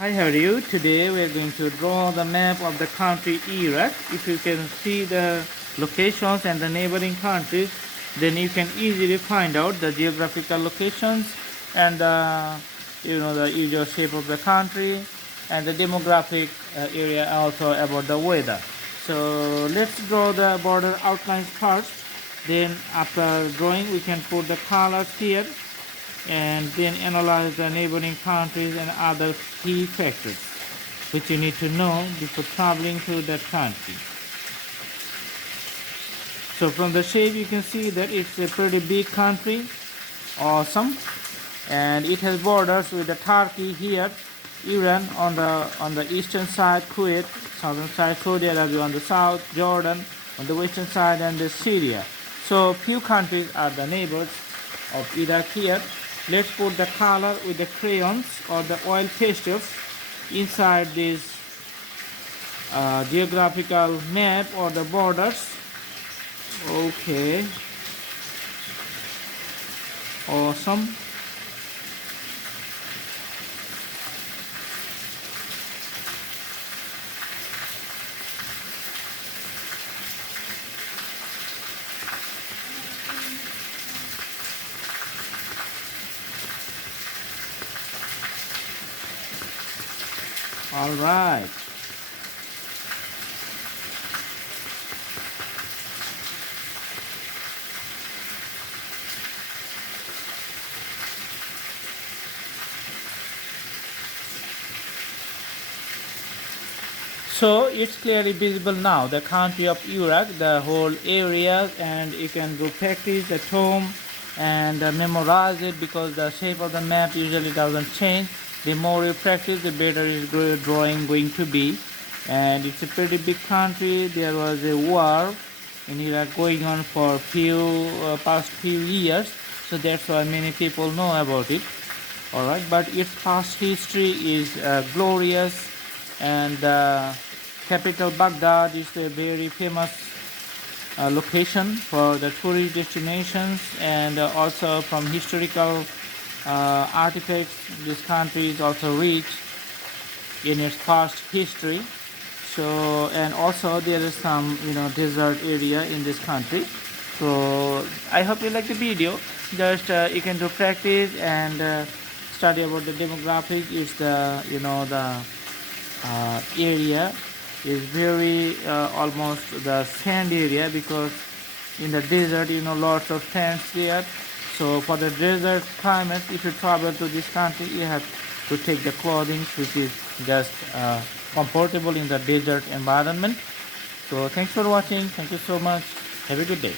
Hi, how are you? Today we are going to draw the map of the country Iraq. If you can see the locations and the neighboring countries, then you can easily find out the geographical locations and the usual shape of the country and the demographic area, also about the weather. So let's draw the border outlines first. Then after drawing, we can put the colors here and then analyze the neighboring countries and other key factors which you need to know before traveling to that country. So from the shape you can see that it's a pretty big country, awesome, and it has borders with the Turkey here, Iran on the eastern side, Kuwait, southern side, Saudi Arabia on the south, Jordan on the western side, and the Syria. So few countries are the neighbors of Iraq here. Let's put the color with the crayons or the oil pastels inside this geographical map or the borders. Okay, awesome. All right. So it's clearly visible now, the country of Iraq, the whole area, and you can go practice at home and memorize it, because the shape of the map usually doesn't change. The more you practice, the better is your drawing going to be. And it's a pretty big country. There was a war in Iraq going on for past few years, so that's why many people know about it. All right, but its past history is glorious, and capital Baghdad is a very famous location for the tourist destinations, and also from historical artifacts. This country is also rich in its past history. So, and also there is some desert area in this country. So I hope you like the video. Just you can do practice and study about the demographic. It's the area is very almost the sand area, because in the desert lots of sands there. So for the desert climate, if you travel to this country, you have to take the clothing which is just comfortable in the desert environment. So thanks for watching. Thank you so much. Have a good day.